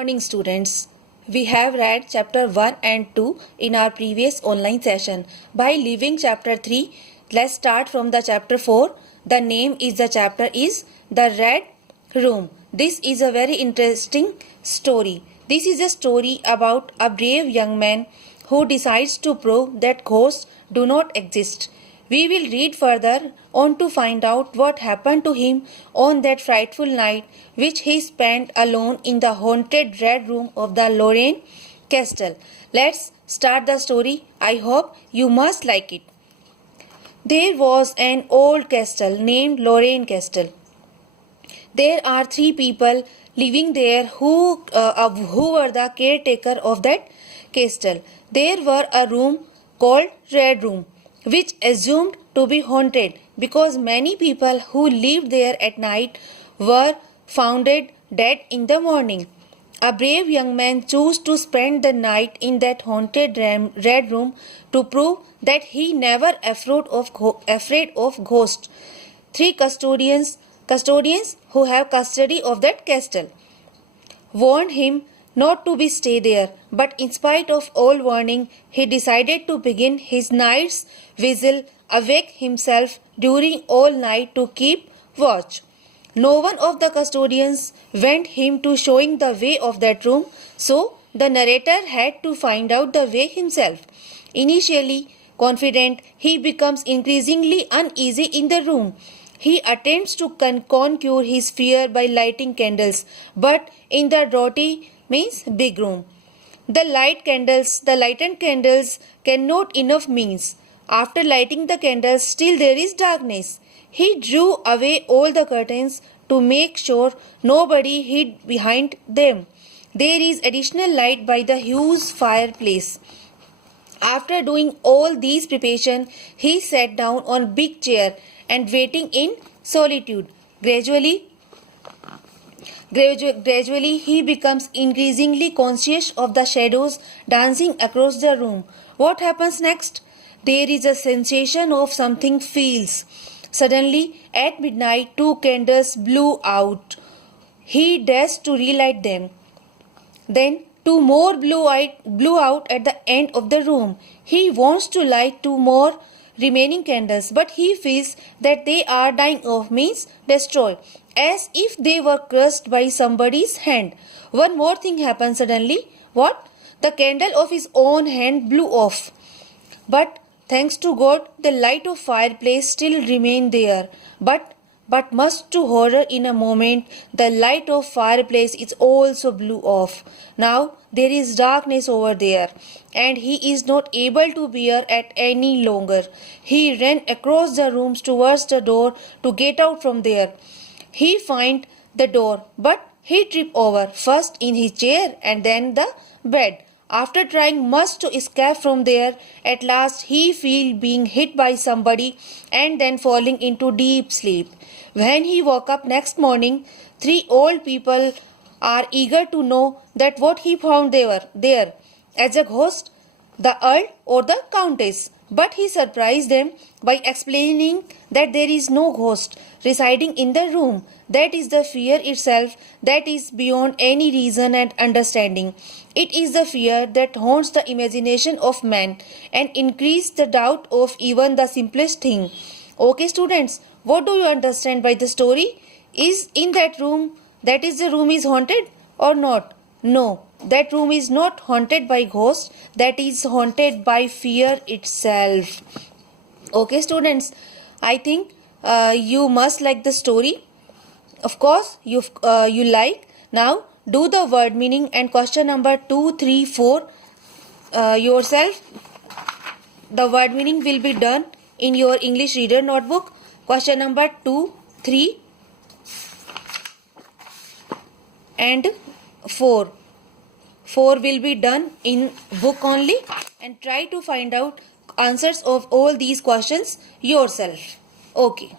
Morning students. We have read chapter 1 and 2 in our previous online session. By leaving chapter 3, let's start from the chapter 4. The name is the chapter is The Red Room. This is a very interesting story. This is a story about a brave young man who decides to prove that ghosts do not exist. We will read further on to find out what happened to him on that frightful night which he spent alone in the haunted red room of the Lorraine Castle. Let's start the story. I hope you must like it. There was an old castle named Lorraine Castle. There are 3 people living there who were the caretaker of that castle. There were a room called Red Room, which assumed to be haunted because many people who lived there at night were found dead in the morning. A brave young man chose to spend the night in that haunted red room to prove that he never afraid of ghosts. 3 custodians who have custody of that castle warned him not to be stay there, but in spite of all warning, he decided to begin his night's vigil, awake himself during all night to keep watch. No one of the custodians went him to showing the way of that room, so the narrator had to find out the way himself. Initially confident, he becomes increasingly uneasy in the room. He attempts to conquer his fear by lighting candles, but in the draughty big room, the lighted candles cannot enough means. After lighting the candles, still there is darkness. He drew away all the curtains to make sure nobody hid behind them. There is additional light by the huge fireplace. After doing all these preparations, he sat down on a big chair and waiting in solitude. Gradually, he becomes increasingly conscious of the shadows dancing across the room. What happens next? There is a sensation of something feels. Suddenly, at midnight, 2 candles blew out. He dashed to relight them. Then 2 more blew out at the end of the room. He wants to light 2 more remaining candles, but he feels that they are dying off, destroyed, as if they were crushed by somebody's hand. One more thing happened suddenly. What? The candle of his own hand blew off. But thanks to God, the light of fireplace still remained there. But much to horror in a moment, the light of fireplace is also blew off. Now there is darkness over there, and he is not able to bear it any longer. He ran across the rooms towards the door to get out from there. He found the door, but he tripped over, first in his chair and then the bed. After trying much to escape from there, at last he felt being hit by somebody and then falling into deep sleep. When he woke up next morning, 3 old people are eager to know that what he found there as a ghost, the Earl or the Countess. But he surprised them by explaining that there is no ghost residing in the room. That is the fear itself that is beyond any reason and understanding. It is the fear that haunts the imagination of man and increases the doubt of even the simplest thing. Okay, students, what do you understand by the story? Is in that room, that is the room is haunted or not? No, that room is not haunted by ghosts. That is haunted by fear itself. Okay, students, I think you must like the story. Of course, you like. Now, do the word meaning and question number 2, 3, 4 yourself. The word meaning will be done in your English reader notebook. Question number 2, 3 and 4. 4 will be done in book only, and try to find out answers of all these questions yourself. Okay.